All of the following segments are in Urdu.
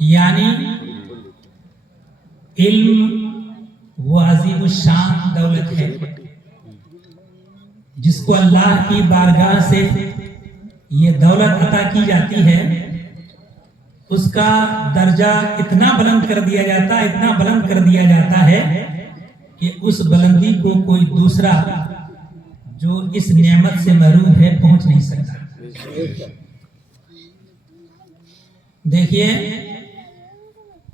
یعنی علم وہ عظیم الشان دولت ہے جس کو اللہ کی بارگاہ سے یہ دولت عطا کی جاتی ہے، اس کا درجہ اتنا بلند کر دیا جاتا ہے، اتنا بلند کر دیا جاتا ہے کہ اس بلندی کو کوئی دوسرا جو اس نعمت سے محروم ہے پہنچ نہیں سکتا۔ دیکھیے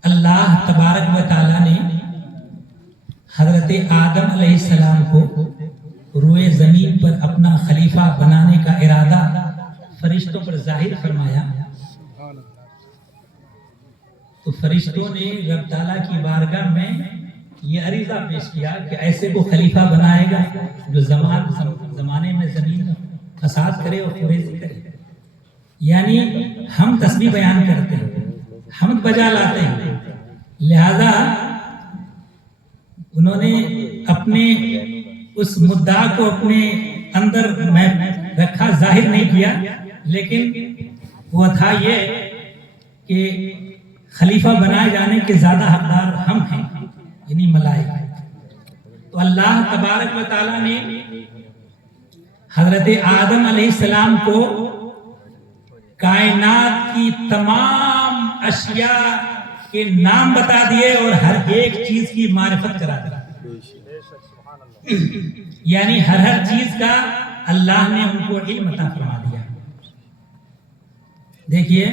اللہ تبارک و تعالیٰ نے حضرت آدم علیہ السلام کو روئے زمین پر اپنا خلیفہ بنانے کا ارادہ فرشتوں پر ظاہر فرمایا، تو فرشتوں نے رب تعالیٰ کی بارگاہ میں یہ عریضہ پیش کیا کہ ایسے کو خلیفہ بنائے گا جو زمانے میں زمین فساد کرے اور خوریزی کرے۔ یعنی ہم تسبیح بیان کرتے ہیں، حمد بجا لاتے ہیں، لہذا انہوں نے اپنے اس مدعا کو اپنے اندر میں رکھا، ظاہر نہیں کیا، لیکن وہ تھا یہ کہ خلیفہ بنائے جانے کے زیادہ حقدار ہم ہیں، یعنی ملائکہ۔ تو اللہ تبارک و تعالیٰ نے حضرت آدم علیہ السلام کو کائنات کی تمام اشیاء کے نام بتا دیے اور ہر ایک چیز کی معرفت کرا دی، یعنی ہر چیز کا اللہ نے ان کو علم عطا فرما دیا۔ دیکھیے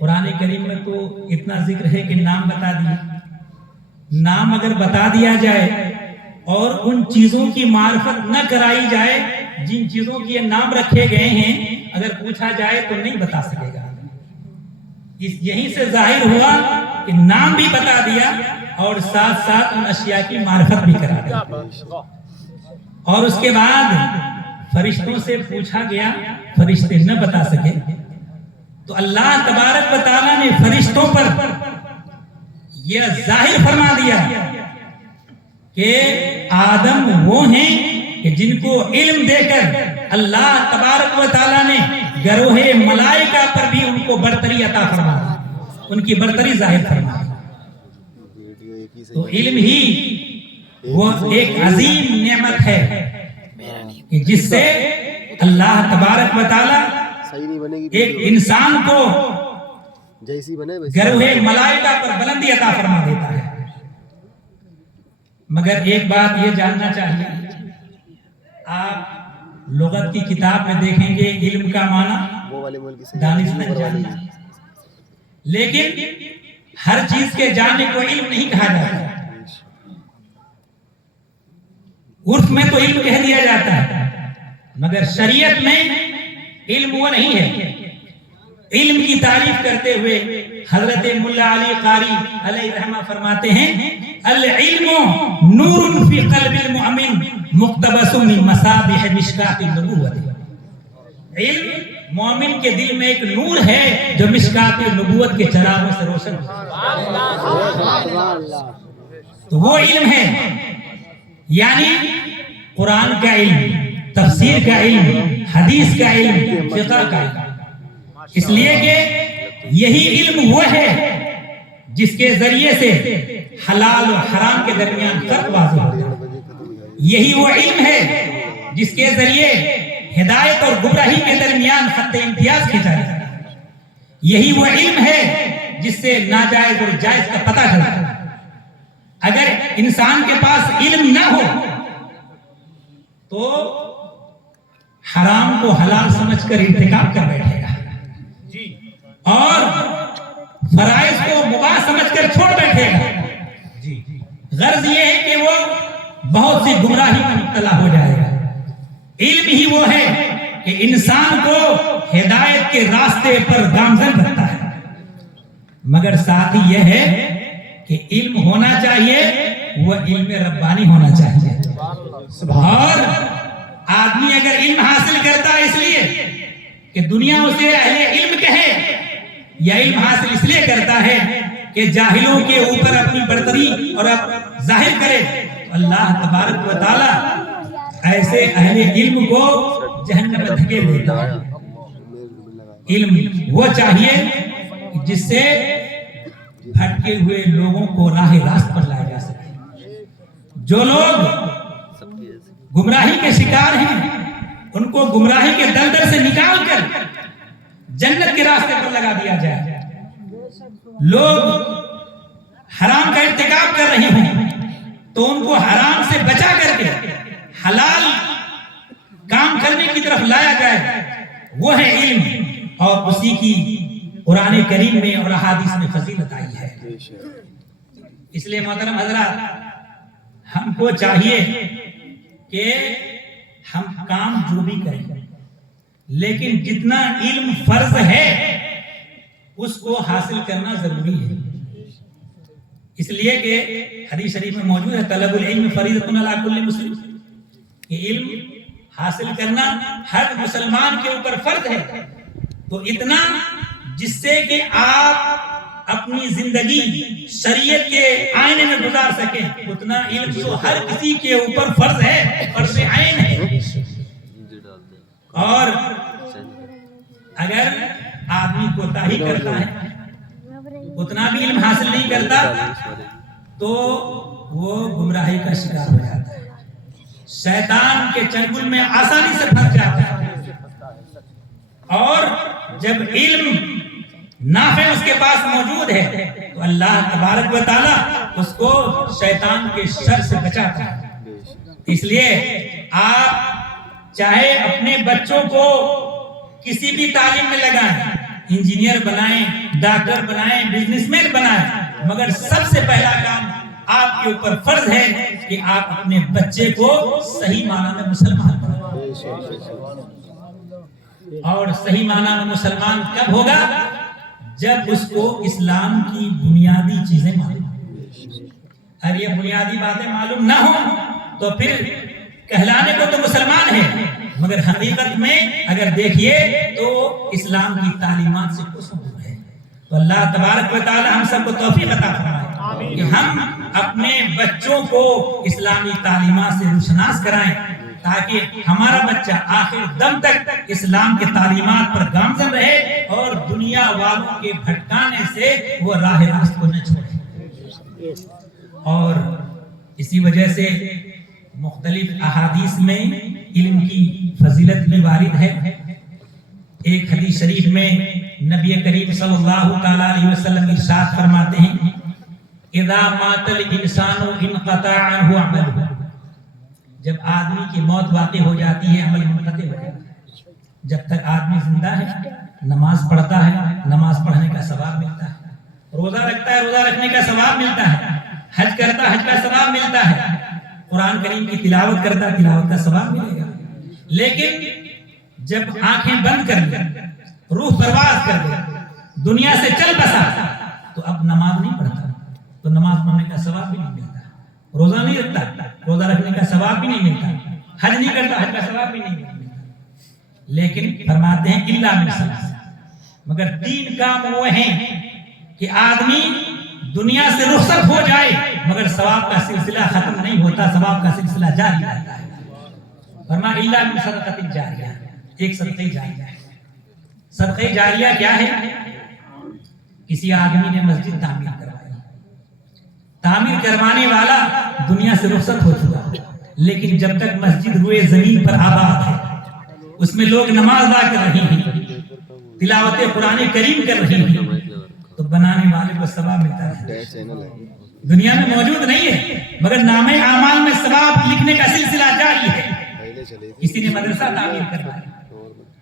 قرآن کریم میں تو اتنا ذکر ہے کہ نام بتا دیے، نام اگر بتا دیا جائے اور ان چیزوں کی معرفت نہ کرائی جائے جن چیزوں کے یہ نام رکھے گئے ہیں، اگر پوچھا جائے تو نہیں بتا سکے گا۔ یہیں سے ظاہر ہوا کہ نام بھی بتا دیا اور ساتھ ساتھ ان اشیاء کی معرفت بھی کرا دیا۔ اور اس کے بعد فرشتوں سے پوچھا گیا، فرشتے نہ بتا سکے، تو اللہ تبارک و تعالیٰ نے فرشتوں پر یہ ظاہر فرما دیا کہ آدم وہ ہیں کہ جن کو علم دے کر اللہ تبارک و تعالیٰ نے گروہ ملائکہ پر بھی ان کو برتری عطا فرما دی، ان کی برتری ظاہر فرما دی۔ تو علم ہی وہ ایک عظیم نعمت ہے کہ جس سے اللہ تبارک و تعالیٰ ایک انسان کو گروہ ملائکہ پر بلندی عطا فرما دیتا ہے۔ مگر ایک بات یہ جاننا چاہیے، آپ لغت کی کتاب میں دیکھیں گے علم کا معنی دانستن جاننا، لیکن ہر چیز کے جاننے کو علم نہیں کہا جاتا۔ عرف میں تو علم کہہ دیا جاتا ہے، مگر شریعت میں علم وہ نہیں ہے۔ علم کی تعریف کرتے ہوئے حضرت ملا علی قاری علیہ رحمہ فرماتے ہیں، العلم نور فی قلب المؤمن مقتبس من مصابیح مشکات النبوت۔ علم مومن کے دل میں ایک نور ہے جو مشکات نبوت کے چراغوں سے روشن تو وہ علم ہے، یعنی قرآن کا علم، تفسیر کا علم، حدیث کا علم، فقہ کا علم۔ اس لیے کہ یہی علم وہ ہے جس کے ذریعے سے حلال و حرام کے درمیان فرق واضح ہوتا ہے، یہی وہ علم ہے جس کے ذریعے ہدایت اور گمراہی کے درمیان خط امتیاز کھینچا جاتا ہے، یہی وہ علم ہے جس سے ناجائز اور جائز کا پتہ چلتا ہے۔ اگر انسان کے پاس علم نہ ہو تو حرام کو حلال سمجھ کر ارتکاب کر بیٹھے گا اور فرائض کو مباح سمجھ کر چھوڑ بیٹھے گا۔ غرض یہ ہے کہ وہ بہت سی گمراہی میں مبتلا ہو جائے گا۔ علم ہی وہ ہے کہ انسان کو ہدایت کے راستے پر گامزن رکھتا ہے، مگر ساتھ ہی یہ ہے کہ علم ہونا چاہیے وہ علم ربانی ہونا چاہیے۔ اور آدمی اگر علم حاصل کرتا ہے اس لیے کہ دنیا اسے اہل علم کہے، یا علم حاصل اس لیے کرتا ہے کہ جاہلوں کے اوپر اپنی برتری اور ظاہر کرے، تو اللہ تبارک و تعالی ایسے اہل علم کو جہنم میں دھکیل دیتا ہے۔ علم وہ چاہیے جس سے بھٹکے ہوئے لوگوں کو راہ راست پر لایا جا سکے. جو لوگ گمراہی کے شکار ہیں ان کو گمراہی کے دلدل سے نکال کر جنت کے راستے پر لگا دیا جائے. لوگ حرام کا ارتکاب کر رہے ہوں تو ان کو حرام سے بچا کر کے حلال کام کرنے کی طرف لایا جائے. وہ ہے علم، اور اسی کی قرآن کریم میں اور احادیث میں فضیلت آئی ہے. اس لیے محترم حضرات، ہم کو چاہیے کہ ہم کام جو بھی کریں لیکن جتنا علم فرض ہے اس کو حاصل کرنا ضروری ہے. اس لیے کہ حدیث شریف میں موجود ہے طلب العلم فریضۃ علی کل مسلم، کہ علم حاصل کرنا ہر مسلمان کے اوپر فرض ہے. تو اتنا جس سے کہ آپ اپنی زندگی شریعت کے آئینے میں گزار سکیں، اتنا علم تو ہر کسی کے اوپر فرض ہے، فرض عین ہے. اور اگر آدمی کوتاہی کرتا ہے، اتنا بھی علم حاصل نہیں کرتا، تو وہ گمراہی کا شکار ہو جاتا ہے، شیطان کے چنگل میں آسانی سے پھنس جاتا ہے. اور جب علم نافع اس کے پاس موجود ہے تو اللہ تبارک و تعالی اس کو شیطان کے شر سے بچاتا ہے. اس لیے آپ چاہے اپنے بچوں کو کسی بھی تعلیم میں لگائیں، انجینئر بنائیں، ڈاکٹر بنائیں، بزنس مین بنائیں، مگر سب سے پہلا کام آپ کے اوپر فرض ہے کہ آپ اپنے بچے کو صحیح معنی میں مسلمان بنائیں. اور صحیح معنی میں مسلمان کب ہوگا؟ جب اس کو اسلام کی بنیادی چیزیں معلوم ہوں. اگر یہ بنیادی باتیں معلوم نہ ہوں تو پھر کہلانے کو تو مسلمان ہے، مگر حقیقت میں اگر دیکھیے تو اسلام کی تعلیمات سے کچھ دور ہے. تو اللہ تبارک و تعالی ہم سب کو توفیق عطا فرمائے کہ ہم اپنے بچوں کو اسلامی تعلیمات سے روشناس کرائیں، تاکہ ہمارا بچہ آخر دم تک اسلام کے تعلیمات پر گامزن رہے اور دنیا والوں کے بھٹکانے سے وہ راہ راست کو نہ چھوڑے. اور اسی وجہ سے مختلف احادیث میں علم کی فضیلت بھی وارد ہے. ایک حدیث شریف میں نبی کریم صلی اللہ تعالی علیہ وسلم ارشاد فرماتے ہیں اذا مات الانسان انقطع عنه عمله، جب آدمی کی موت واقع ہو جاتی ہے عمل منقطع ہو جاتا ہے. جب تک آدمی زندہ ہے نماز پڑھتا ہے، نماز پڑھنے کا ثواب ملتا ہے، روزہ رکھتا ہے، روزہ رکھنے کا ثواب ملتا ہے، حج کرتا ہے، حج کا ثواب ملتا ہے، قرآن کریم کی تلاوت کرتا ہے، تلاوت کا ثواب ملے گا. لیکن جب آنکھیں بند کر دیں، روح پرواز کر دے، دنیا سے چل بسا، تو اب نماز نہیں پڑھتا تو نماز پڑھنے کا ثواب بھی نہیں ملتا، روزہ نہیں رکھتا، روزہ رکھنے کا ثواب بھی نہیں ملتا، حج نہیں کرتا، حج کا ثواب بھی نہیں ملتا. لیکن فرماتے ہیں الا من ثلاث، مگر تین کام وہ ہیں کہ آدمی دنیا سے رخصت ہو جائے مگر ثواب کا سلسلہ ختم نہیں ہوتا، ثواب کا سلسلہ جاری رہتا ہے. فرمایا الا من صدقۃ جاریہ، ایک صدقہ جاریہ ہے. صدقہ جاریہ کیا ہے؟ کسی آدمی نے مسجد تعمیر کروائی، تعمیر کروانے والا دنیا سے رخصت ہو چکا، لیکن جب تک مسجد روئے زمین پر آباد ہے، اس میں لوگ نماز ادا کر رہے ہیں، تلاوت قرآن کریم کر رہے ہیں، تو بنانے والے کو ثواب ملتا ہے. دنیا میں موجود نہیں ہے مگر نامہ اعمال میں ثواب لکھنے کا سلسلہ جاری ہے. کسی نے مدرسہ تعمیر کروایا،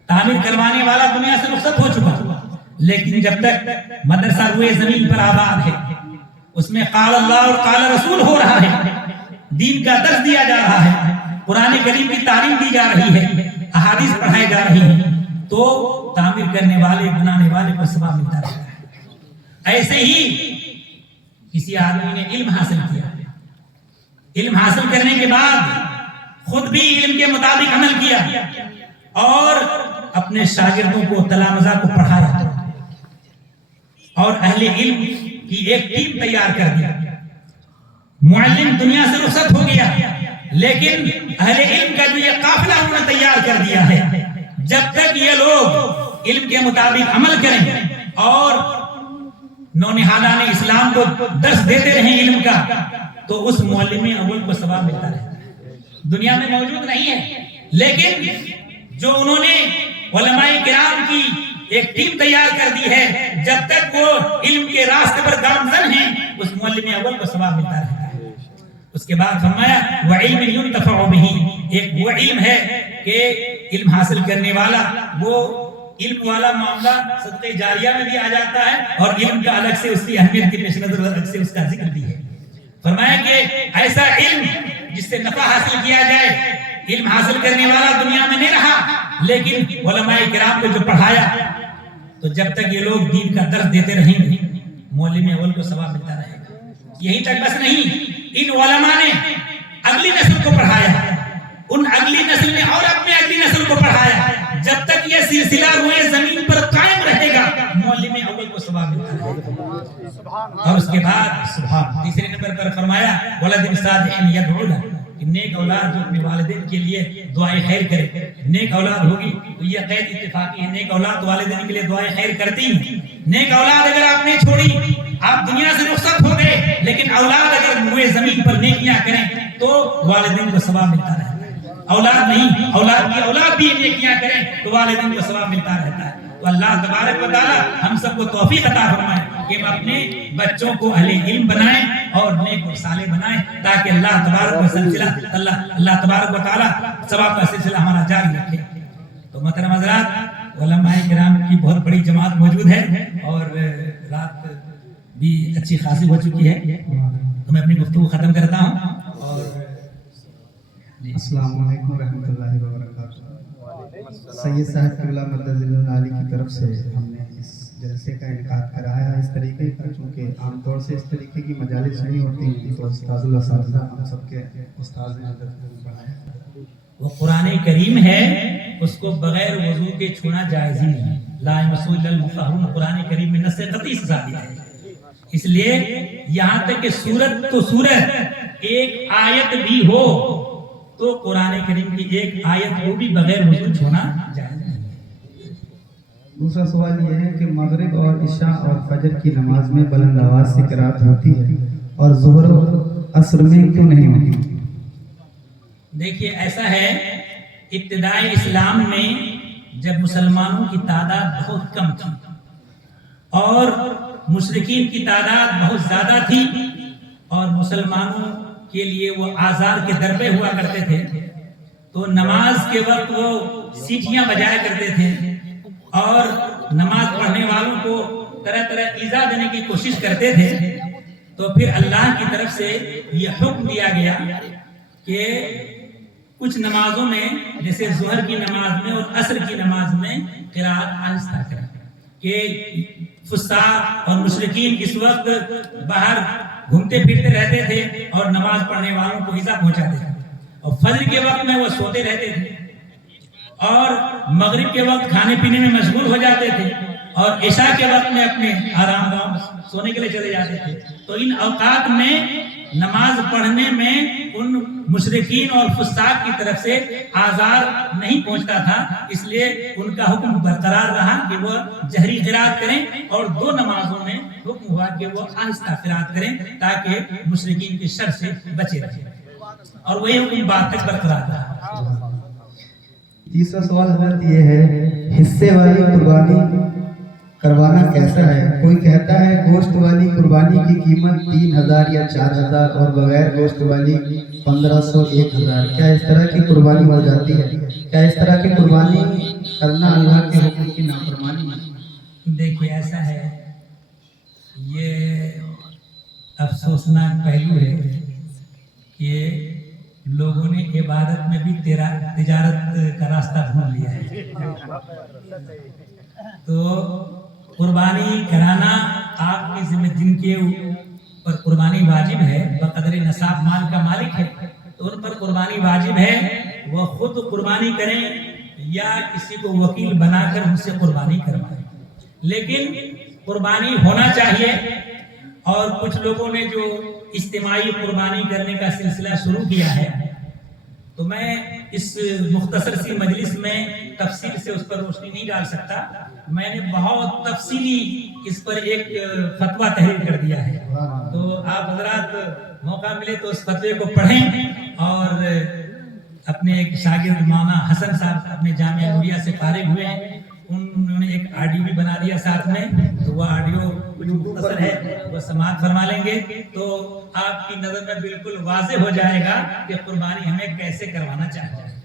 تعمیر کروانے والا دنیا سے رخصت ہو چکا، لیکن جب تک مدرسہ روئے زمین پر آباد ہے، اس میں قال اللہ اور قال رسول ہو رہا ہے، دین کا درس دیا جا رہا ہے، قرآن کریم کی تعلیم دی جا رہی ہے، احادیث پڑھائی جا رہی ہیں، تو تعمیر کرنے والے بنانے والے کو ثواب ملتا رہتا ہے. ایسے ہی کسی آدمی نے علم حاصل کیا، علم حاصل کرنے کے بعد خود بھی علم کے مطابق عمل کیا اور اپنے شاگردوں کو تلامذہ کو پڑھایا اور اہل علم کی ایک ٹیم تیار کر دیا. معلم دنیا سے رخصت ہو گیا، لیکن اہل علم کا جو یہ قافلہ انہوں نے تیار کر دیا ہے، جب تک یہ لوگ علم کے مطابق عمل کریں اور نونہالان اسلام کو درس دیتے رہیں علم کا، تو اس معلم اول کو ثواب ملتا رہتا ہے۔ دنیا میں موجود نہیں ہے، لیکن جو انہوں نے علماء کرام کی ایک ٹیم تیار کر دی ہے، جب تک وہ علم کے راستے پر گامزن ہیں اس معلم اول کو ثواب ملتا رہتا ہے۔ اس کے بعد فرمایا وعلم ينتفع به، ایک وہ علم ہے کہ علم حاصل کرنے والا، وہ علم والا معاملہ صدقہ جاریہ میں بھی آ جاتا ہے، اور علم کا الگ سے اس کی اہمیت کے پیش نظر الگ سے اس کا ذکر بھی ہے۔ فرمایا کہ ایسا علم جس سے نفع حاصل کیا جائے، علم حاصل کرنے والا دنیا میں نہیں رہا، لیکن علماء کرام کو جو پڑھایا، تو جب تک یہ لوگ دین کا درس دیتے رہیں گے معلم اول کو ثواب ملتا رہے گا۔ یہی تک بس نہیں، ان علماء نے اگلی نسل کو پڑھایا، ان اگلی نسل نے اور اپنے اگلی نسل کو پڑھایا، جب تک یہ سلسلہ روئے زمین پر قائم رہے گا معلم اول کو ثواب ملتا رہے گا۔ اور اس کے بعد سبحان تیسرے نمبر پر فرمایا ولد صالح یدعو له، نیک اولاد جو اپنے والدین کے لیے دعائیں خیر کرے۔ نیک اولاد ہوگی تو یہ قید اتفاقی ہے، نیک اولاد والدین کے لیے دعائیں خیر کرتی ہیں۔ نیک اولاد اگر آپ نے چھوڑی، آپ دنیا سے رخصت ہو گئے، لیکن اولاد اگر روئے زمین پر نیکیاں کریں تو والدین کو ثواب ملتا رہتا ہے۔ اولاد نہیں، اولاد کی اولاد بھی نیکیاں کریں تو والدین کو ثواب ملتا رہتا ہے۔ تو اللہ تبارک و تعالی ہم سب کو توفیق عطا فرمائے کہ ہم اپنے بچوں کو اہل علم بنائیں اور نیک اور صالح بنائیں، تاکہ اللہ تبارک و سلسلہ اللہ تبارک و تعالی ثواب کا سلسلہ ہمارا جاری رکھے۔ تو محترم حضرات، علماء کرام کی بہت بڑی جماعت موجود ہے اور رات بھی اچھی خاصی ہو چکی ہے، تو میں اپنی گفتگو ختم کرتا ہوں۔ اور السلام علیکم ورحمۃ اللہ وبرکاتہ۔ سید صاحب قبلہ مدد العالی کی طرف سے ہم نے اس جلسے کا انعقاد کرایا اس طریقے کا، چونکہ عام طور سے اس طریقے کی مجالس نہیں ہوتی، تو استاد الاساتذہ ہم سب کے استاد نے حضرت پڑھایا۔ وہ قرآن کریم ہے، اس کو بغیر وضو کے چھونا جائز ہی نہیں۔ لا یمسہ الا المطہرون قرآن کریم میں نص قطعی سے ثابت ہے۔ اس لیے یہاں تک کہ سورت تو سورت ایک آیت بھی ہو تو قرآن کریم کی ایک آیت کو بھی بغیر وضو چھونا جائز نہیں ہے۔ دوسرا سوال یہ ہے کہ مغرب اور عشاء اور فجر کی نماز میں بلند آواز سے قرات ہوتی ہے اور ظہر و عصر میں کیوں نہیں ہوتی؟ دیکھیے ایسا ہے، ابتدائی اسلام میں جب مسلمانوں کی تعداد بہت کم تھی اور مشرکین کی تعداد بہت زیادہ تھی، اور مسلمانوں کے لیے وہ آزار کے درپے ہوا کرتے تھے، تو نماز کے وقت وہ سیٹیاں بجایا کرتے تھے اور نماز پڑھنے والوں کو طرح طرح ایذا دینے کی کوشش کرتے تھے۔ تو پھر اللہ کی طرف سے یہ حکم دیا گیا کہ کچھ نمازوں میں، جیسے ظہر کی نماز میں اور عصر کی نماز میں قرات آہستہ کریں، کہ فساق اور مشرکین اس وقت باہر گھومتے پھرتے رہتے تھے اور نماز پڑھنے والوں کو ایذا پہنچاتے تھے، اور فجر کے وقت میں وہ سوتے رہتے تھے، اور مغرب کے وقت کھانے پینے میں مشغول ہو جاتے تھے، اور عشاء کے وقت میں اپنے آرام گاہ سونے کے لیے چلے جاتے تھے۔ تو ان اوقات میں نماز پڑھنے میں ان مشرکین اور فساق کی طرف سے آزار نہیں پہنچتا تھا، اس لیے ان کا حکم برقرار رہا کہ وہ جہری قرات کریں، اور دو نمازوں میں حکم ہوا کہ وہ آہستہ قرات کریں تاکہ مشرکین کے شر سے بچے رہیں، اور وہی حکم بعد تک برقرار رہا۔ تیسرا سوال حضرت یہ ہے، حصے والی قربانی کروانا کیسا ہے؟ کوئی کہتا ہے گوشت والی قربانی کی قیمت 3000 یا 4000 اور بغیر گوشت والی 1500 1000۔ کیا اس طرح کی قربانی ہو جاتی ہے؟ کیا اس طرح کی قربانی کرنا اللہ کے حکم کی نافرمانی ہے؟ دیکھیے ایسا ہے، یہ افسوسناک پہلو ہے کہ لوگوں نے عبادت میں بھی تجارت کا راستہ ڈھونڈ لیا ہے۔ تو قربانی کرانا آپ کی ذمہ، جن کے پر قربانی واجب ہے، بقدر نصاب مال کا مالک ہے، تو ان پر قربانی واجب ہے، وہ خود قربانی کریں یا کسی کو وکیل بنا کر ان سے قربانی کروائیں، لیکن قربانی ہونا چاہیے۔ اور کچھ لوگوں نے جو اجتماعی قربانی کرنے کا سلسلہ شروع کیا ہے، تو میں اس مختصر سی مجلس میں تفصیل سے اس پر روشنی نہیں ڈال سکتا. میں نے بہت تفصیلی اس پر ایک فتویٰ تحریر کر دیا ہے. تو آپ حضرات موقع ملے تو اس فتوے کو پڑھیں اور اپنے ایک شاگرد مولانا حسن صاحب اپنے جامعہ نوریہ سے فارغ ہوئے ہیں، انہوں نے ایک آڈیو بھی بنا دیا ساتھ میں، تو وہ آڈیو کچھ مختصر ہے، وہ سماعت فرما لیں گے تو آپ کی نظر میں بالکل واضح ہو جائے گا کہ قربانی ہمیں کیسے کروانا چاہتے ہیں.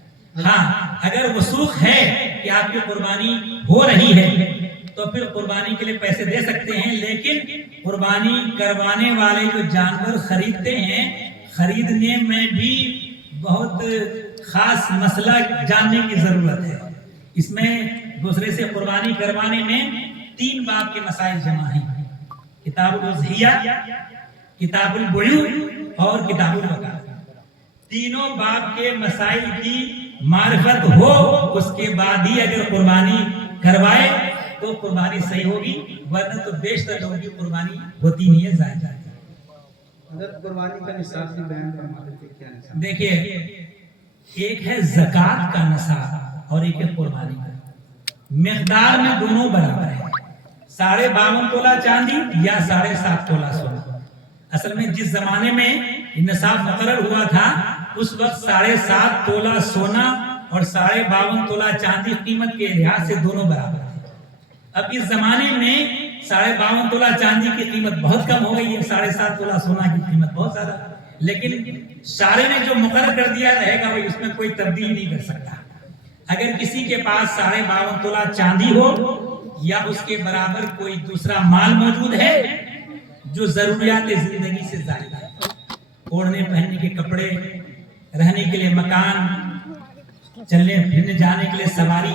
ہاں اگر وثوق ہے کہ آپ کی قربانی ہو رہی ہے تو پھر قربانی کے لیے پیسے دے سکتے ہیں، لیکن قربانی کروانے والے جو جانور خریدتے ہیں، خریدنے میں بھی بہت خاص مسئلہ جاننے کی ضرورت ہے. اس میں دوسرے سے قربانی کروانے میں 3 باب کے مسائل جمع ہیں: کتاب الاضحیہ، کتاب البیوع اور کتاب الوقار. تینوں باب کے مسائل کی معرفت ہو، اس کے بعد ہی اگر قربانی کروائے تو قربانی صحیح ہوگی، ورنہ تو بیشتر لوگوں کی قربانی ہوتی نہیں ہے، ضائع جاتی ہے. حضرت قربانی کا نصاب بھی بیان فرما دیتے ہیں، کیا نصاب؟ دیکھیے، ایک ہے زکوٰۃ کا نصاب اور ایک ہے قربانی کا. مقدار میں دونوں برابر ہیں، 52.5 تولہ چاندی یا 7.5 تولہ سونا. اصل میں جس زمانے میں نصاب مقرر ہوا تھا اس وقت 7.5 تولہ سونا اور 52.5 تولہ چاندی قیمت کے لحاظ سے دونوں برابر تھے. اب اس زمانے میں 52.5 تولہ چاندی کی قیمت بہت کم ہو گئی ہے، 7.5 تولہ سونا کی قیمت بہت زیادہ، لیکن شارع نے جو مقرر کر دیا رہے گا وہ اس میں کوئی تبدیلی نہیں کر سکتا. اگر کسی کے پاس 52.5 تولہ چاندی ہو یا اس کے برابر کوئی دوسرا مال موجود ہے جو ضروریات زندگی سے زائد ہے، اوڑھنے پہننے کے کپڑے، رہنے کے لیے مکان، چلنے پھرنے جانے کے لیے سواری،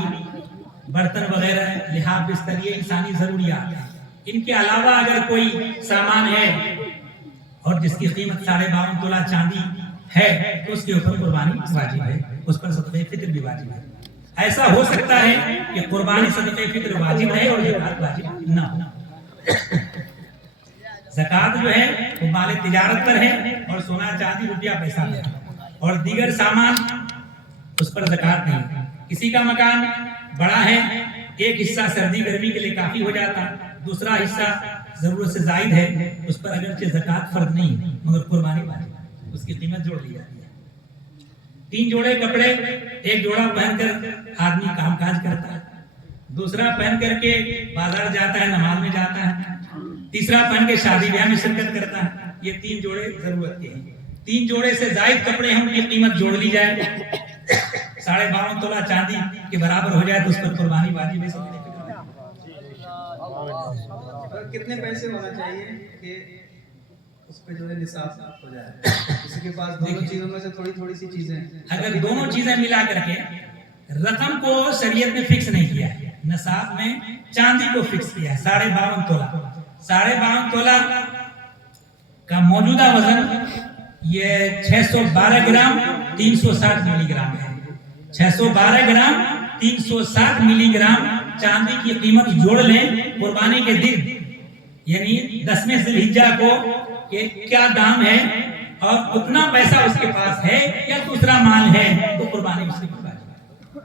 برتن وغیرہ، لحاف بستر، یہ انسانی ضروریات ہیں. ان کے علاوہ اگر کوئی سامان ہے اور جس کی قیمت 52.5 تولہ چاندی ہے تو اس کے اوپر قربانی واجب ہے، اس پر صدقہ فطر بھی واجب ہے. ایسا ہو سکتا ہے کہ قربانی صدقہ فطر واجب ہے اور زکوٰۃ واجب نہ ہو. زکوٰۃ جو ہے وہ مال تجارت پر ہے اور سونا چاندی روپیہ پیسہ ہے، اور دیگر سامان اس پر زکوٰۃ نہیں. کسی کا مکان بڑا ہے، ایک حصہ سردی گرمی کے لیے کافی ہو جاتا، دوسرا حصہ ضرورت سے زائد ہے، اس پر اگرچہ زکوٰۃ فرض نہیں مگر قربانی واجب، اس کی قیمت جوڑ لی جاتی ہے. 3 جوڑے کپڑے، ایک جوڑا پہن کر آدمی کام کاج کرتا ہے، دوسرا پہن کر کے بازار جاتا ہے، نماز میں جاتا ہے، تیسرا پہن کے شادی بیاہ میں شرکت کرتا ہے. یہ 3 جوڑے ضرورت کے ہیں. 3 جوڑے سے زائد کپڑے ہیں، ان کی قیمت جوڑ لی جائے، 52.5 تولہ چاندی کے برابر ہو جائے تو اس پر قربانی واجب ہے. کتنے پیسے ہونا چاہیے کہ اس پہ جو ہے نصاب ہو جائے؟ کسی کے پاس دونوں چیزوں میں سے تھوڑی سی چیزیں، اگر دونوں چیزیں ملا کر کے، رقم کو شریعت نے فکس نہیں کیا ہے، نصاب میں چاندی کو فکس کیا ہے 52.5 تولہ. 52.5 تولہ کا موجودہ وزن یہ 612 گرام 360 ملی گرام ہے. 612 گرام 360 ملی گرام چاندی کی قیمت جوڑ لیں قربانی کے دن، یعنی 10ویں ذی الحجہ کو کہ کیا دام ہے اور اتنا پیسہ اس کے پاس ہے یا دوسرا مال ہے تو قربانی اس کے پاس ہے.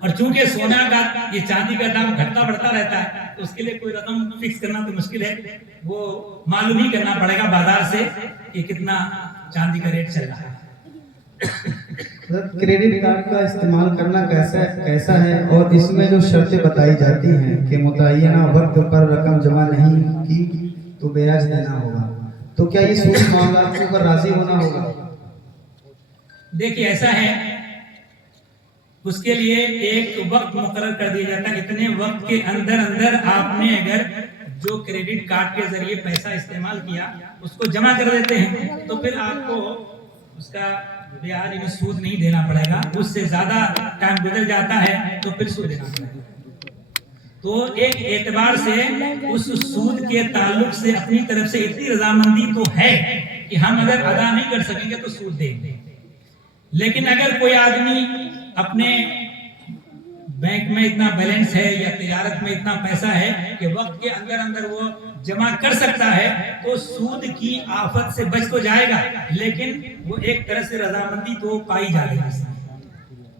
اور چونکہ سونا کا یہ چاندی کا دام گھٹتا بڑھتا رہتا ہے تو اس کے لیے کوئی رقم فکس کرنا تو مشکل ہے، وہ معلوم ہی کرنا پڑے گا بازار سے کہ کتنا چاندی کا ریٹ چل رہا ہے. کریڈٹ کارڈ کا استعمال کرنا کیسا ہے اور اس میں جو شرطیں بتائی جاتی ہیں کہ متعینہ وقت پر رقم جمع نہیں کی تو بیاج دینا ہوگا، تو کیا یہ سود معاملات کے اوپر راضی ہونا ہوگا؟ دیکھیے ایسا ہے، اس کے لیے ایک وقت مقرر کر دیا جاتا ہے، اتنے وقت کے اندر آپ نے اگر جو کریڈٹ کارڈ کے ذریعے پیسہ استعمال کیا اس کو جمع کر دیتے ہیں تو پھر آپ کو اس کا بیاج یعنی سود نہیں دینا پڑے گا. اس سے زیادہ ٹائم گزر جاتا ہے تو پھر سود دینا پڑے گا. تو ایک اعتبار سے اس سود کے تعلق سے اپنی طرف سے اتنی رضامندی تو ہے کہ ہم اگر ادا نہیں کر سکیں گے تو سود دیں گے. لیکن اگر کوئی آدمی اپنے بینک میں اتنا بیلنس ہے یا تجارت میں اتنا پیسہ ہے کہ وقت کے اندر وہ جمع کر سکتا ہے تو سود کی آفت سے بچ تو جائے گا، لیکن وہ ایک طرح سے رضامندی تو پائی جا رہی ہے.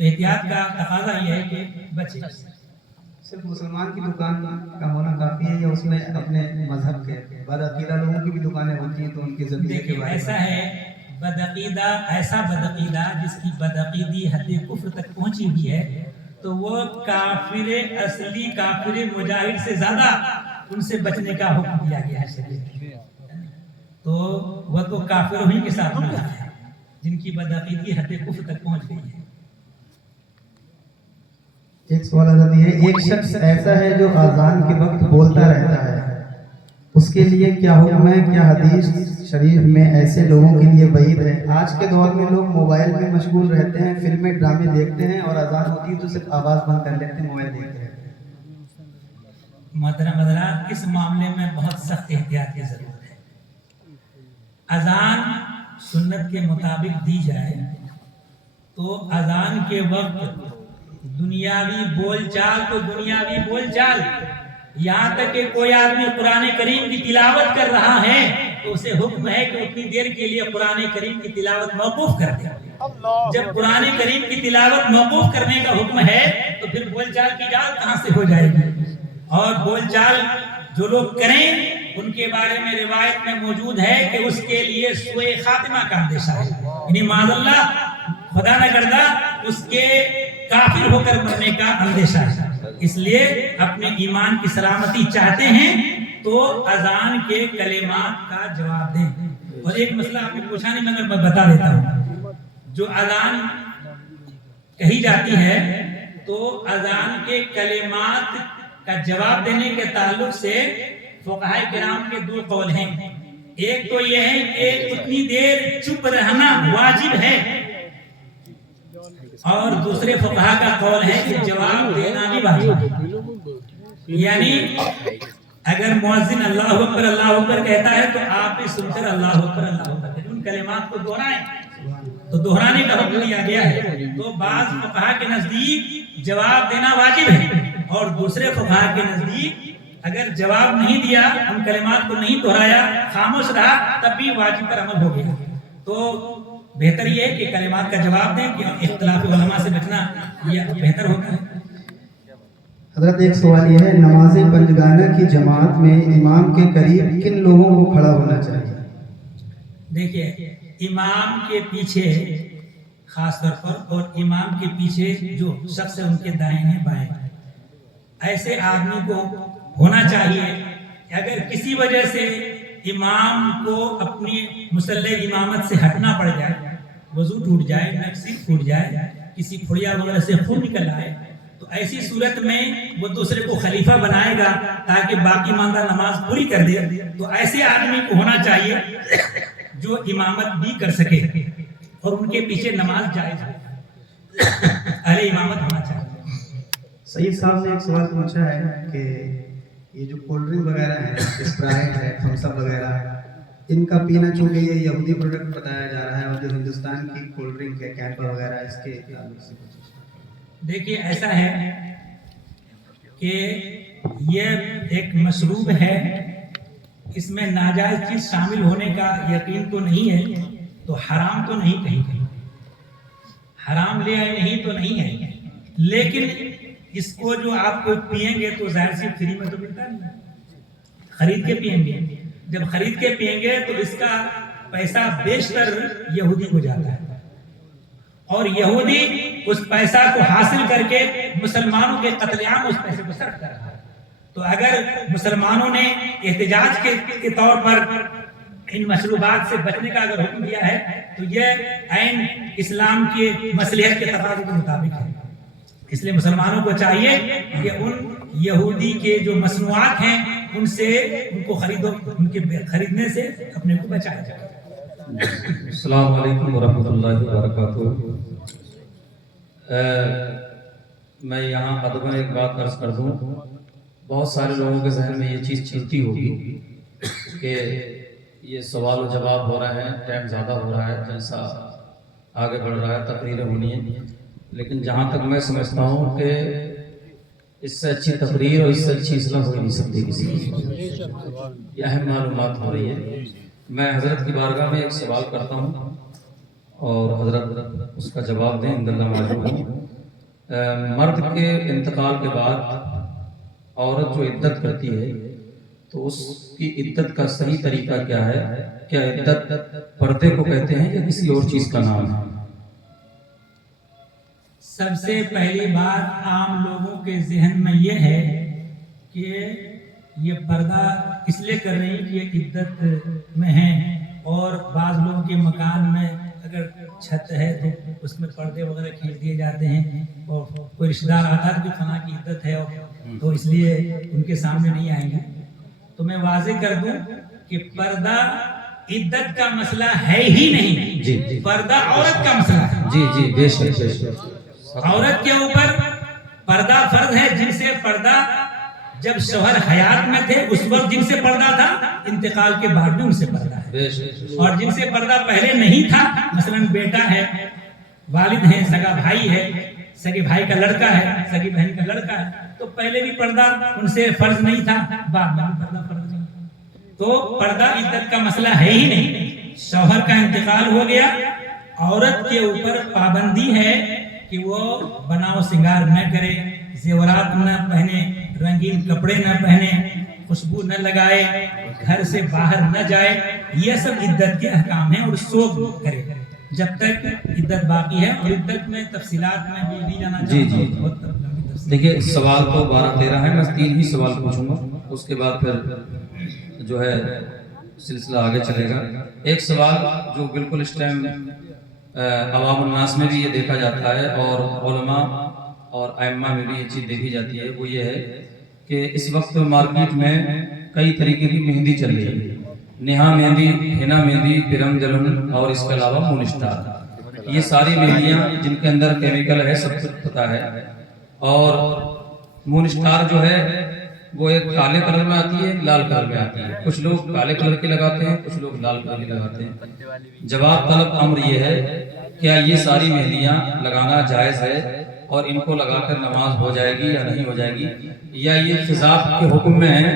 تو احتیاط کا تقاضا یہ ہے کہ بچے. صرف مسلمان کی دکان کا ہونا کافی ہے یا اس میں اپنے مذہب کے بدعقیدہ لوگوں کی بھی دکانیں ہوتی ہیں تو ان کے ذریعے کے دیکھیے بارے ایسا ہے، بدعقیدہ ایسا بدعقیدہ جس کی بدعقیدی حد کفر تک پہنچی ہوئی ہے تو وہ کافر اصلی کافر مجاہد سے زیادہ ان سے بچنے کا حکم دیا گیا ہے شریعت میں. تو وہ تو کافروں ہی کے ساتھ ملا ہے جن کی بدعقیدی حد کفر تک پہنچ گئی ہے. ایک سوال حضرت یہ ہے، ایک شخص ایسا ہے جو اذان کے وقت بولتا رہتا ہے، اس کے لیے کیا حکم ہے؟ کیا حدیث شریف میں ایسے لوگوں کے لیے وعید ہے؟ آج کے دور میں لوگ موبائل میں مشغول رہتے ہیں، فلمیں ڈرامے دیکھتے ہیں اور اذان ہوتی ہے تو صرف آواز بند کر لیتے ہیں، موبائل دیکھتے رہتے ہیں. محترم حضرات، اس معاملے میں بہت سخت احتیاط کی ضرورت ہے. اذان سنت کے مطابق دی جائے تو اذان کے وقت دنیاوی بول چال تو دنیاوی بول چال، یہاں تک کہ کوئی آدمی قرآن کریم کی تلاوت کر رہا ہے تو اسے حکم ہے کہ اتنی دیر کے لیے قرآن کریم کی تلاوت موقوف کر دے. جب قرآن کریم کی تلاوت موقوف کرنے کا حکم ہے تو پھر بول چال کی اجازت کہاں سے ہو جائے گی؟ اور بول چال جو لوگ کریں ان کے بارے میں روایت میں موجود ہے کہ اس کے لیے سوء خاتمہ کا اندیشہ ہے، یعنی معاذ اللہ خدا نہ کردہ اس کے کافر ہو کر مرنے کا اندیشہ ہے. اس لیے اپنے ایمان کی سلامتی چاہتے ہیں تو اذان کے کلمات کا جواب دیں. اور ایک مسئلہ آپ نے پوچھا نہیں مگر میں بتا دیتا ہوں، جو اذان کہی جاتی ہے تو اذان کے کلمات کا جواب دینے کے تعلق سے فقہائے کرام کے دو قول ہیں. ایک تو یہ ہے کہ اتنی دیر چپ رہنا واجب ہے، اور دوسرے فقہا کا قول ہے کہ جواب دینا بھی واجب ہے. یعنی اگر مؤذن اللہ اکبر کہتا ہے تو آپ بھی سن کر اللہ اکبر ان کلمات کو دہرائیں، تو دہرانے کا حکم دیا گیا ہے. تو بعض فقہا کے نزدیک جواب دینا واجب ہے اور دوسرے فقہا کے نزدیک اگر جواب نہیں دیا، ان کلمات کو نہیں دہرایا، خاموش رہا، تب بھی واجب پر عمل ہو گیا. تو بہتر یہ ہے کہ کلمات کا جواب دیں کہ اختلاف علماء سے بچنا یہ بہتر ہوتا ہے. حضرت ایک سوال یہ ہے، نماز پنجگانہ کی جماعت میں امام کے قریب کن لوگوں کو کھڑا ہونا چاہیے؟ دیکھیے امام کے پیچھے خاص طور پر اور امام کے پیچھے جو شخص ان کے دائیں بائیں ایسے آدمی کو ہونا چاہیے کہ اگر کسی وجہ سے امام کو اپنی مصلی امامت سے ہٹنا پڑ جائے، وضو ٹوٹ جائے، نقصی ٹوٹ جائے، کسی پھڑیا وغیرہ سے خون نکل آئے، تو ایسی صورت میں وہ دوسرے کو خلیفہ بنائے گا تاکہ باقی ماندہ نماز پوری کر دے. تو ایسے آدمی کو ہونا چاہیے جو امامت بھی کر سکے اور ان کے پیچھے نماز جائز ہو، اہل امامت ہونا چاہیے. سید صاحب نے ایک سوال پوچھا ہے کہ یہ جو کولڈ ڈرنک وغیرہ ہے، اسپرائٹ ہے، تھمس اپ وغیرہ ہے، ان کا پینا چونکہ یہ یہودی پروڈکٹ بتایا جا رہا ہے اور جو ہندوستان کی کولڈ ڈرنک ہے کیمپا وغیرہ، اس کے تعلق سے دیکھیے ایسا ہے کہ یہ ایک مشروب ہے، اس میں ناجائز چیز شامل ہونے کا یقین تو نہیں ہے، تو حرام تو نہیں کہیں حرام لے آئے نہیں تو نہیں ہے، لیکن اس کو جو آپ کو پئیں گے تو ظاہر سی فری میں تو ملتا نہیں، خرید کے پئیں گے. جب خرید کے پئیں گے تو اس کا پیسہ بیشتر یہودی کو جاتا ہے اور یہودی اس پیسہ کو حاصل کر کے مسلمانوں کے قتل عام اس پیسے کو صرف کر رہا ہے. تو اگر مسلمانوں نے احتجاج کے طور پر ان مشروبات سے بچنے کا اگر حکم دیا ہے تو یہ عین اسلام کے مصلحت کے تقاضے کے مطابق ہے. اس لیے مسلمانوں کو چاہیے کہ ان یہودی کے جو مصنوعات ہیں ان سے ان کو ان کے خریدنے سے اپنے کو بچایا جائے. السلام علیکم ورحمۃ اللہ وبرکاتہ. میں یہاں ادباً ایک بات عرض کر دوں، بہت سارے لوگوں کے ذہن میں یہ چیز چلتی ہوگی کہ یہ سوال و جواب ہو رہا ہے، ٹائم زیادہ ہو رہا ہے، جلسہ آگے بڑھ رہا ہے، تقریریں ہونی ہیں، لیکن جہاں تک میں سمجھتا ہوں کہ اس سے اچھی تقریر اور اس سے اچھی اصلاح ہو ہی نہیں سکتی کسی کی. یہ اہم معلومات ہو رہی ہے. میں حضرت کی بارگاہ میں ایک سوال کرتا ہوں اور حضرت اس کا جواب دیں، الحمدللہ معلوم ہے. مرد کے انتقال کے بعد عورت جو عدت کرتی ہے تو اس کی عدت کا صحیح طریقہ کیا ہے؟ کیا عدت پردے کو کہتے ہیں یا کسی اور چیز کا نام ہے؟ سب سے پہلی بات عام لوگوں کے ذہن میں یہ ہے کہ یہ پردہ اس لیے کر رہی کہ یہ عدت میں ہیں، اور بعض لوگوں کے مکان میں اگر چھت ہے تو اس میں پردے وغیرہ کھینچ دیے جاتے ہیں، اور کوئی رشتہ دار آتا ہے کہ فلاں کی عدت ہے تو اس لیے ان کے سامنے نہیں آئیں گے. تو میں واضح کر دوں کہ پردہ عدت کا مسئلہ ہے ہی نہیں. جی پردہ عورت کا مسئلہ ہے. جی بے شک. عورت کے اوپر پردہ فرض ہے. جن سے پردہ جب شوہر حیات میں تھے اس وقت جن سے پردہ تھا، انتقال کے بعد بھی ان سے پردہ ہے. اور جن سے پردہ پہلے نہیں تھا، مثلا بیٹا ہے، والد ہیں، سگا بھائی ہے، سگے بھائی کا لڑکا ہے، سگی بہن کا لڑکا ہے، تو پہلے بھی پردہ ان سے فرض نہیں تھا، بعد میں بھی پردہ فرض نہیں. تو پردہ عدت کا مسئلہ ہے ہی نہیں. شوہر کا انتقال ہو گیا، عورت کے اوپر پابندی ہے کہ وہ بناؤ سنگار نہ کرے، زیورات نہ پہنے، رنگین کپڑے نہ پہنے، خوشبو نہ لگائے، گھر سے باہر نہ جائے. یہ سب عدت کے احکام ہیں، اور سوگ کرے جب تک عدت باقی ہے. اور عدت میں تفصیلات میں بھی نہیں جانا چاہتا ہوں، بہت لمبی تفصیل. دیکھیے سوال تو 12-13 ہے، میں 3 ہی سوال پوچھوں گا، اس کے بعد پھر جو ہے سلسلہ آگے چلے گا. ایک سوال جو بالکل اس ٹائم عوام الناس میں بھی یہ دیکھا جاتا ہے اور علماء اور ائمہ میں بھی یہ چیز دیکھی جاتی ہے، وہ یہ ہے کہ اس وقت مارکیٹ میں کئی طریقے کی مہندی چل رہی ہے. نہا مہندی، ہنا مہندی، پیرم جلن اور اس کے علاوہ مونسٹار. یہ ساری مہندیاں جن کے اندر کیمیکل ہے، سب کچھ پتہ ہے. اور مونسٹار جو ہے وہ ایک کالے کلر میں آتی ہے، لال کلر میں آتی ہے. کچھ لوگ کالے کلر کی لگاتے ہیں، کچھ لوگ لال کلر کی لگاتے ہیں. جواب طلب امر یہ ہے، کیا یہ ساری مہندیاں لگانا جائز ہے اور ان کو لگا کر نماز ہو جائے گی یا نہیں ہو جائے گی، یا یہ خضاب کے حکم میں ہے؟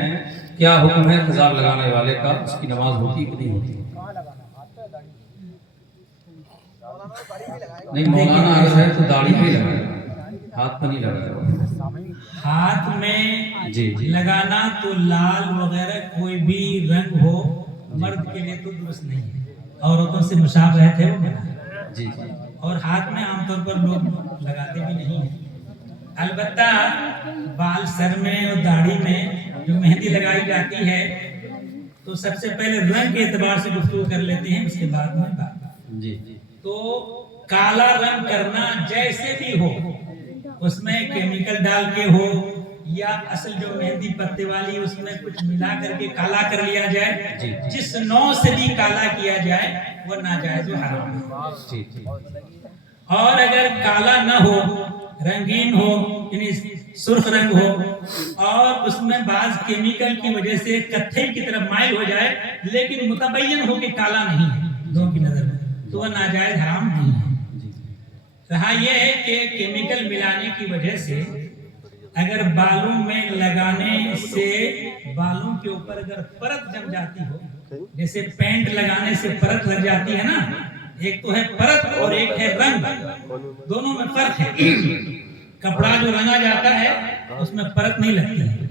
کیا حکم ہے خضاب لگانے والے کا، اس کی نماز ہوتی کہ نہیں ہوتی؟ نہیں، مولانا اگر ہے تو داڑھی پہ لگائے، ہاتھ پہ نہیں لگائے. ہاتھ میں جی لگانا تو لال وغیرہ کوئی بھی رنگ ہو مرد کے لیے تو درست نہیں ہے. عورتوں سے مشابہت ہے وہ. جی اور ہاتھ میں عام طور پر لوگ لگاتے بھی نہیں ہیں. البتہ بال سر میں اور داڑھی میں جو مہندی لگائی جاتی ہے تو سب سے پہلے رنگ کے اعتبار سے گفتگو کر لیتے ہیں، اس کے بعد میں بات. جی تو کالا رنگ کرنا جیسے بھی ہو، اس میں کیمیکل ڈال کے ہو یا اصل جو مہندی پتے والی اس میں کچھ ملا کر کے کالا کر لیا جائے، جس نوع سے بھی کالا کیا جائے وہ ناجائز و حرام ہے. اور اگر کالا نہ ہو، رنگین ہو، یعنی سرخ رنگ ہو، اور اس میں بعض کیمیکل کی وجہ سے کتھئی کی طرف مائل ہو جائے لیکن متبین ہو کہ کالا نہیں ہے لوگوں کی نظر میں، تو وہ ناجائز حرام نہیں ہے. رہا یہ ہے کہ کیمیکل ملانے کی وجہ سے اگر بالوں میں لگانے سے بالوں کے اوپر اگر پرت جم جاتی ہو، جیسے پینٹ لگانے سے پرت لگ جاتی ہے نا، ایک تو ہے پرت اور ایک ہے رنگ، دونوں میں فرق ہے. کپڑا جو رنگا جاتا ہے اس میں پرت نہیں لگتی ہے،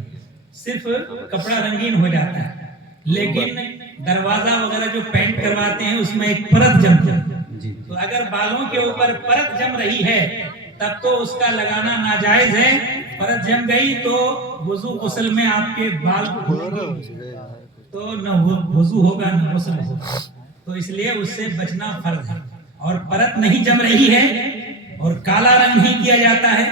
صرف کپڑا رنگین ہو جاتا ہے. لیکن دروازہ وغیرہ جو پینٹ کرواتے ہیں اس میں ایک پرت جمتی ہے. تو اگر بالوں کے اوپر پرت جم رہی ہے تب تو اس کا لگانا ناجائز ہے. پرت جم گئی تو وضو غسل میں آپ کے بال تو نہ وضو ہوگا نہ غسل ہوگا، تو اس لیے اس سے بچنا فرض ہے. اور پرت نہیں جم رہی ہے اور کالا رنگ ہی کیا جاتا ہے،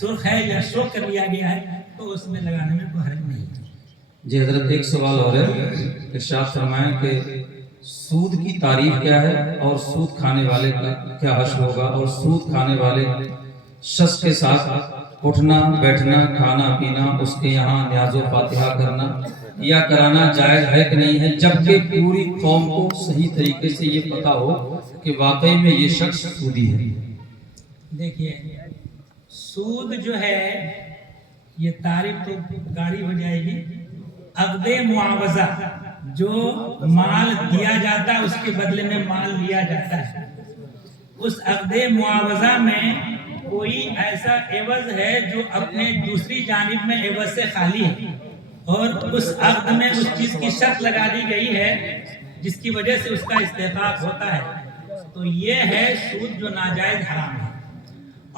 سرخ ہے یا شوق کر لیا گیا ہے، تو اس میں لگانے میں کوئی حرج نہیں ہے. جی حضرت ایک سوال اور ہے، ارشاد فرمائیں کہ سود کی تعریف کیا ہے اور سود کھانے والے کا کیا حشر ہوگا، اور سود کھانے والے شخص کے ساتھ اٹھنا بیٹھنا کھانا پینا، اس کے یہاں نیاز و فاتحہ کرنا یا کرانا جائز ہے کہ نہیں ہے، جبکہ پوری قوم کو صحیح طریقے سے یہ پتا ہو کہ واقعی میں یہ شخص سودی ہے. دیکھیے سود جو ہے یہ تعریف تو گاڑی ہو جائے گی. عقد معاوضہ جو مال دیا جاتا ہے اس کے بدلے میں مال لیا جاتا ہے، اس عقد معاوضہ میں کوئی ایسا عوض ہے جو اپنے دوسری جانب میں عوض سے خالی ہے اور اس عقد میں اس چیز کی شرط لگا دی گئی ہے جس کی وجہ سے اس کا استحقاق ہوتا ہے، تو یہ ہے سود جو ناجائز حرام ہے۔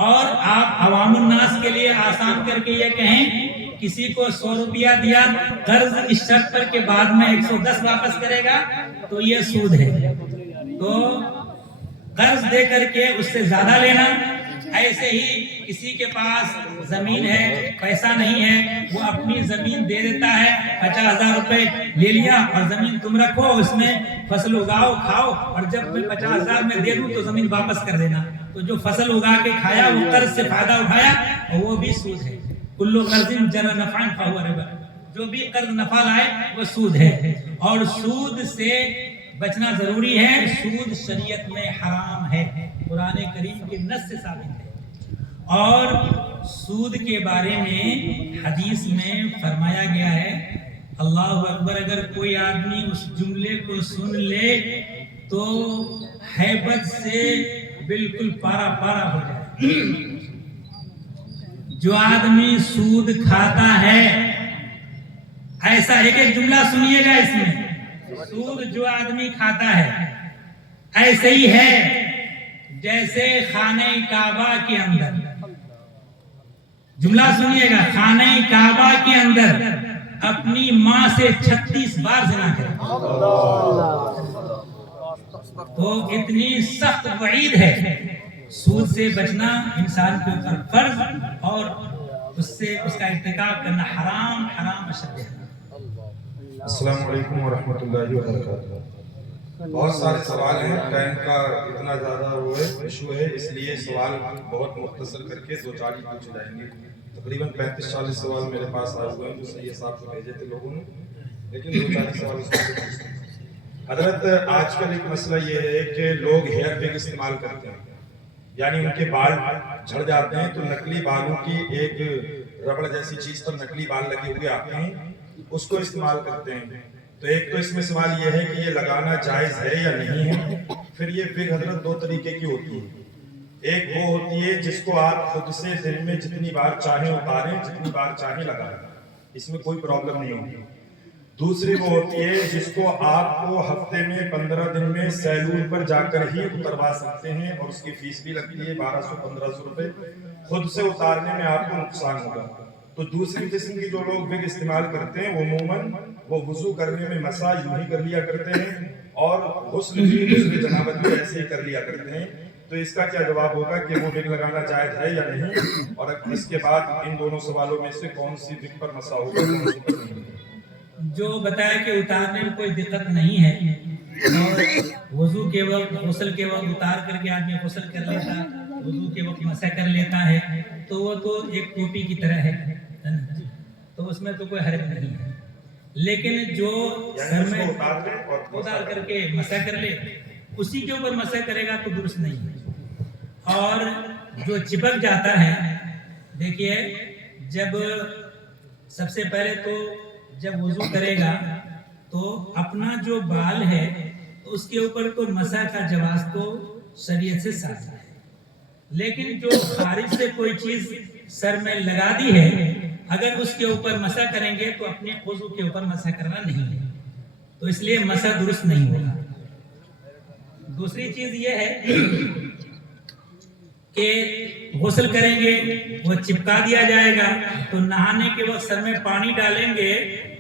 اور آپ عوام الناس کے لیے آسان کر کے یہ کہیں کسی کو 100 روپیہ دیا قرض اس شرط پر کہ بعد میں 110 واپس کرے گا تو یہ سود ہے۔ تو قرض دے کر کے اس سے زیادہ لینا، ایسے ہی کسی کے پاس زمین ہے پیسہ نہیں ہے وہ اپنی زمین دے دیتا ہے 50,000 روپے لے لیا اور زمین تم رکھو اس میں فصل اگاؤ کھاؤ اور جب میں 50,000 میں دے دوں تو زمین واپس کر دینا، تو جو فصل اگا کے کھایا وہ قرض سے فائدہ اٹھایا اور وہ بھی سود ہے۔ کل قرض جر نفعا فهو ربا، جو بھی قرض نفع لائے وہ سود ہے اور سود سے بچنا ضروری ہے۔ سود شریعت میں حرام ہے، قرآن کریم کے نص سے ثابت ہے۔ اور سود کے بارے میں حدیث میں فرمایا گیا ہے، اللہ اکبر، اگر کوئی آدمی اس جملے کو سن لے تو ہیبت سے بالکل پارا پارا ہو جائے۔ جو آدمی سود کھاتا ہے، ایسا ایک جملہ سنیے گا اس میں، سود جو آدمی کھاتا ہے ایسے ہی ہے جیسے خانہ کعبہ کے اندر، جملہ سنیے گا، خانہ کعبہ کے اندر اپنی ماں سے 36 بار زنا کرے، تو اتنی سخت وعید ہے۔ سود سے بچنا انسان کے اوپر فرض اور اس سے اس کا ارتکاب کرنا حرام، حرام اشد ہے۔ السلام علیکم ورحمۃ اللہ وبرکاتہ۔ بہت سارے سوال ہیں، ٹائم کا اتنا زیادہ وہ ہے ایشو ہے، اس لیے سوال بہت مختصر کر کے 2-4 ہی پوچھ جائیں گے۔ تقریباً 35-40 سوال میرے پاس آئے ہوئے ہیں جو سید صاحب کو بھیجے تھے لوگوں نے، لیکن 2-4 سوال اس میں پوچھتے ہیں۔ حضرت آج کل ایک مسئلہ یہ ہے کہ لوگ ہیئر پک استعمال کرتے ہیں، یعنی ان کے بال جھڑ جاتے ہیں تو نقلی بالوں کی ایک ربڑ جیسی چیز پر نقلی بال لگے ہوئے آتے ہیں، اس کو استعمال کرتے ہیں۔ تو ایک تو اس میں سوال یہ ہے کہ یہ لگانا جائز ہے یا نہیں ہے۔ پھر یہ وگ حضرت 2 طریقے کی ہوتی ہے، ایک وہ ہوتی ہے جس کو آپ خود سے دن میں جتنی بار چاہیں اتاریں، جتنی بار چاہیں لگائیں، اس میں کوئی پرابلم نہیں ہوگی۔ دوسری وہ ہوتی ہے جس کو آپ کو ہفتے میں 15 دن میں سیلون پر جا کر ہی اتروا سکتے ہیں اور اس کی فیس بھی لگتی ہے 1200-1500 روپے، خود سے اتارنے میں آپ کو نقصان ہوگا۔ تو دوسری قسم کی جو لوگ وگ استعمال کرتے ہیں وہ عموماً وہ وضو کرنے میں مسا یوں ہی کر لیا کرتے ہیں اور غسل بھی، غسل جنابت بھی ایسے ہی کر لیا کرتے ہیں۔ تو اس کا کیا جواب ہوگا کہ وہ وگ لگانا جائز ہے یا نہیں، اور اس کے بعد ان دونوں سوالوں میں سے کون سی وگ پر مسا ہوگا کون سی پر نہیں ہوگا؟ جو بتایا کہ اتارنے میں کوئی دقت نہیں ہے اور وضو کے وقت، غسل کے وقت اتار کر کے آدمی غسل کر لیتا، وضو کے وقت مسح کر لیتا ہے، تو وہ تو ایک ٹوپی کی طرح ہے، تو اس میں تو کوئی حرج نہیں ہے۔ لیکن جو سر میں اتار کر کے مسح کر لے اسی کے اوپر مسح کرے گا تو درست نہیں ہے۔ اور جو چپک جاتا ہے، دیکھیے جب سب سے پہلے تو جب وضو کرے گا تو اپنا جو بال ہے اس کے اوپر تو مسح کا جواز تو شریعت سے ثابت ہے، لیکن جو خارج سے کوئی چیز سر میں لگا دی ہے اگر اس کے اوپر مسح کریں گے تو اپنے وضو کے اوپر مسح کرنا نہیں ہے، تو اس لیے مسح درست نہیں ہوگا۔ دوسری چیز یہ ہے کہ غسل کریں گے وہ چپکا دیا جائے گا، تو نہانے کے وقت سر میں پانی ڈالیں گے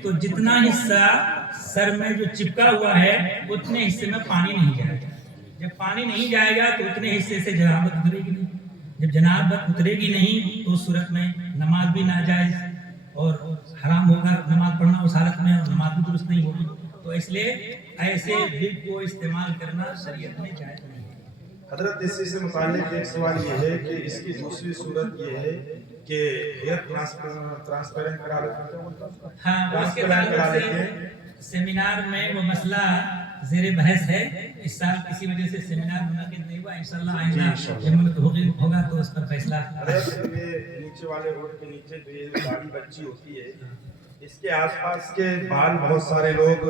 تو جتنا حصہ سر میں جو چپکا ہوا ہے اتنے حصے میں پانی نہیں جائے گا۔ جب پانی نہیں جائے گا تو اتنے حصے سے جنابت اترے گی نہیں، جب جنابت اترے گی نہیں تو اس صورت میں نماز بھی ناجائز اور حرام ہوگا نماز پڑھنا اس حالت میں، اور نماز بھی درست نہیں ہوگی۔ تو اس لیے ایسے وگ کو استعمال کرنا شریعت میں جائز نہیں ہے۔ حضرت اسی سے متعلق ایک سوال یہ ہے کہ اس کی دوسری صورت یہ ہے کہ ہیئر ٹرانسپیرنٹ کرا لیتے ہیں۔ ہاں، اس کے تعلق سے سیمینار میں وہ مسئلہ زیر بحث ہے، اس سال کسی وجہ سے سیمینار منعقد نہیں ہوا، انشاءاللہ آئندہ جب منعقد ہوگا تو اس پر فیصلہ۔ حضرت یہ نیچے والے روڈ کے نیچے جو یہ داڑھی بچی ہوتی ہے، اس کے آس پاس کے بال بہت سارے لوگ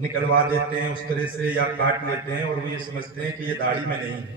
نکلوا دیتے ہیں اس طرح سے یا کاٹ لیتے ہیں اور وہ یہ سمجھتے ہیں کہ یہ داڑھی میں نہیں ہے،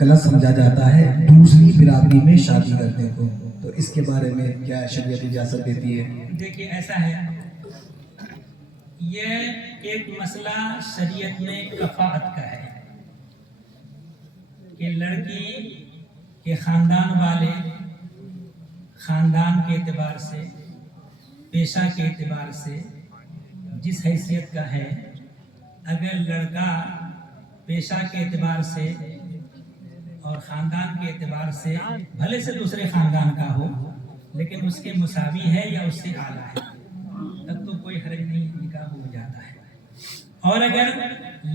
غلط سمجھا جاتا ہے دوسری برادری میں شادی کرنے کو، تو اس کے بارے میں کیا شریعت اجازت دیتی ہے؟ دیکھیے ایسا ہے، یہ ایک مسئلہ شریعت میں کفاءت کا ہے کہ لڑکی کے خاندان والے خاندان کے اعتبار سے، پیشہ کے اعتبار سے جس حیثیت کا ہے، اگر لڑکا پیشہ کے اعتبار سے اور خاندان کے اعتبار سے بھلے سے دوسرے خاندان کا ہو لیکن اس کے مساوی ہے یا اس سے اعلیٰ ہے، تب تو کوئی حرج نہیں، نکاح ہو جاتا ہے۔ اور اگر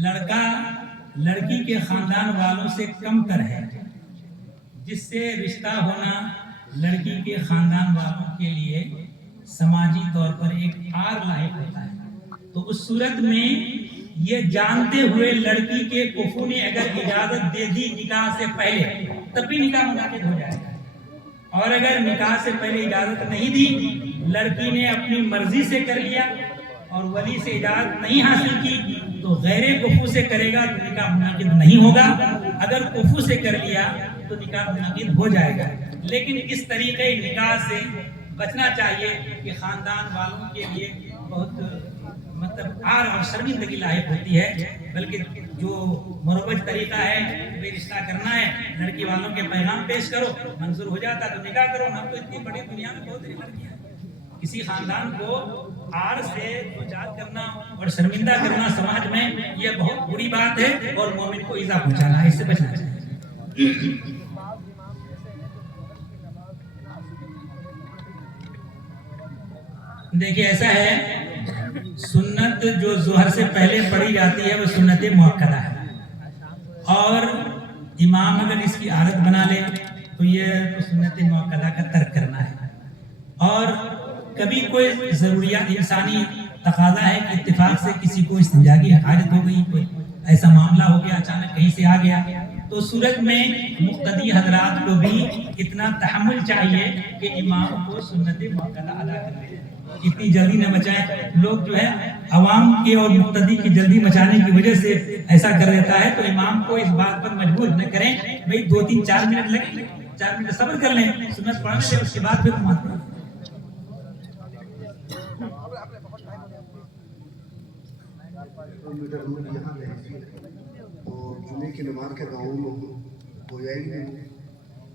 لڑکا لڑکی کے خاندان والوں سے کم تر ہے، جس سے رشتہ ہونا لڑکی کے خاندان والوں کے لیے سماجی طور پر ایک عار لاحق ہوتا ہے، تو اس صورت میں یہ جانتے ہوئے لڑکی کے کفو نے اگر اجازت دے دی نکاح سے پہلے، تب بھی نکاح منعقد ہو جائے گا۔ اور اگر نکاح سے پہلے اجازت نہیں دی، لڑکی نے اپنی مرضی سے کر لیا اور ولی سے اجازت نہیں حاصل کی، تو غیر کفو سے کرے گا تو نکاح منعقد نہیں ہوگا، اگر کفو سے کر لیا تو نکاح منعقد ہو جائے گا۔ لیکن اس طریقے نکاح سے بچنا چاہیے کہ خاندان والوں کے لیے بہت عار اور شرمندگی لاحق ہوتی ہے، بلکہ جو مروج طریقہ ہے کہ رشتہ کرنا ہے، لڑکی والوں کے پیغام پیش کرو، منظور ہو جاتا تو نکاح کرو۔ نہ تو اتنی بڑی دنیا میں بہت سی لڑکیاں ہیں، کسی خاندان کو عار سے دوچار کرنا اور شرمندہ کرنا سماج میں یہ بہت بری بات ہے اور مومن کو ایذا پہنچانا ہے، اس سے بچنا چاہیے۔ دیکھیے ایسا ہے، سنت جو ظہر سے پہلے پڑھی جاتی ہے وہ سنت مؤکدہ ہے، اور امام اگر اس کی عادت بنا لے تو یہ سنت مؤکدہ کا ترک کرنا ہے۔ اور کبھی کوئی ضروریات انسانی تقاضا ہے کہ اتفاق سے کسی کو استنجا کی حاجت ہو گئی، کوئی ایسا معاملہ ہو گیا، اچانک کہیں سے آ گیا، تو صورت میں مقتدی حضرات کو بھی اتنا تحمل چاہیے کہ امام کو سنت مؤکدہ ادا کر دیں، اتنی جلدی نہ مچائیں۔ لوگ جو ہے عوام کے اور مقتدی کی جلدی مچانے کی وجہ سے ایسا کر دیتا ہے، تو امام کو اس بات پر مجبور نہ کریں، بھئی 2-3-4 منٹ لگیں، 4 منٹ صبر کر لیں، سنت پڑھنے لیں، اس کے بعد پھر نماز پڑھیں۔ تو جمعے کی نماز کے گاؤں میں ہو جائے گی؟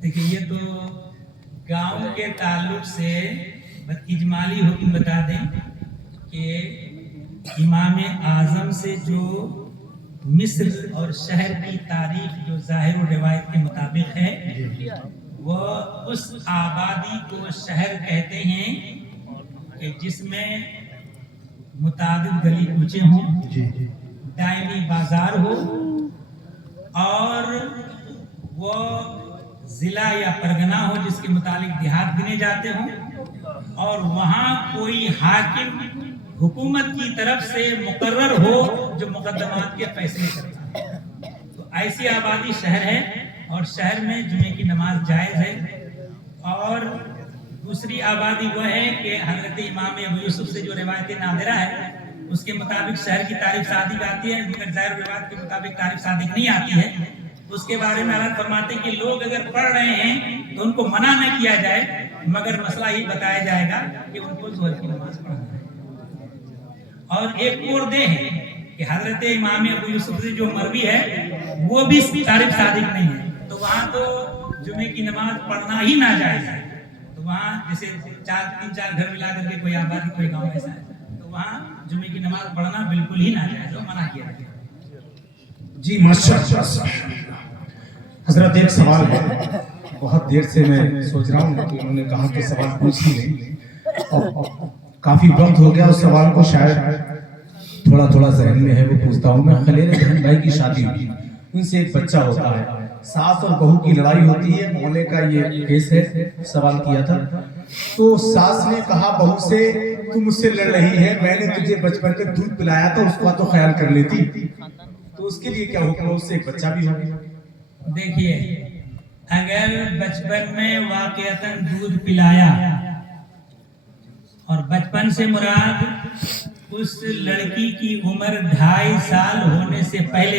دیکھیے یہ تو گاؤں کے تعلق سے اجمالی حکم بتا دیں کہ امام اعظم سے جو مصر اور شہر کی تاریخ جو ظاہر و روایت کے مطابق ہے، وہ اس آبادی کو شہر کہتے ہیں کہ جس میں متعدد گلی کوچے ہوں، دائمی بازار ہو، اور وہ ضلع یا پرگنہ ہو جس کے متعلق دیہات گنے جاتے ہوں، اور وہاں کوئی حاکم حکومت کی طرف سے مقرر ہو جو مقدمات کے فیصلے کرتا ہے، تو ایسی آبادی شہر ہے، اور شہر میں جمعے کی نماز جائز ہے۔ اور دوسری آبادی وہ ہے کہ حضرت امام ابو یوسف سے جو روایت نادرہ ہے اس کے مطابق شہر کی تعریف صادق آتی ہے، مگر ظاہر روایت کے مطابق تعریف صادق نہیں آتی ہے۔ اس کے بارے میں حضرت فرماتے ہیں کہ لوگ اگر پڑھ رہے ہیں تو ان کو منع نہ کیا جائے، مگر مسئلہ ہی بتایا جائے گا کہ ان کو ظہر کی نماز پڑھنا ہے۔ اور ایک اور دے ہے کہ حضرت امام ابو یوسف سے جو مروی ہے وہ بھی تعریف صادق نہیں ہے، تو وہاں تو جمعے کی نماز پڑھنا ہی ناجائز ہے۔ تو وہاں جیسے 3-4 گھر ملا کر کے کوئی آبادی کوئی گاؤں ایسا ہے، تو وہاں جمعے کی نماز پڑھنا بالکل ہی ناجائز ہے، منع کیا گیا۔ جی ماشاءاللہ حضرت، ایک سوال ہے، بہت دیر سے میں سوچ رہا ہوں کہ انہوں نے کہا کہ سوال پوچھ ہی لیں، اور کافی وقت ہو گیا اس سوال کو شاید تھوڑا ذہن میں ہے، وہ پوچھتا ہوں میں۔ خلیل بہن بھائی کی شادی ہوئی، ان سے ایک بچہ ہوتا ہے، ساس اور بہو کی لڑائی ہوتی ہے، محلے کا یہ کیس ہے، سوال کیا تھا، تو ساس نے کہا بہو سے تو مجھ سے لڑ رہی ہے، میں نے تجھے بچپن میں دودھ پلایا تھا، اس کا تو خیال کر لیتی، تو اس کے لیے کیا حکم ہے؟ اس سے ایک بچہ بھی ہو گیا۔ دیکھیے اگر بچپن میں واقعتاً دودھ پلایا، اور بچپن سے مراد اس لڑکی کی عمر 2.5 سال ہونے سے پہلے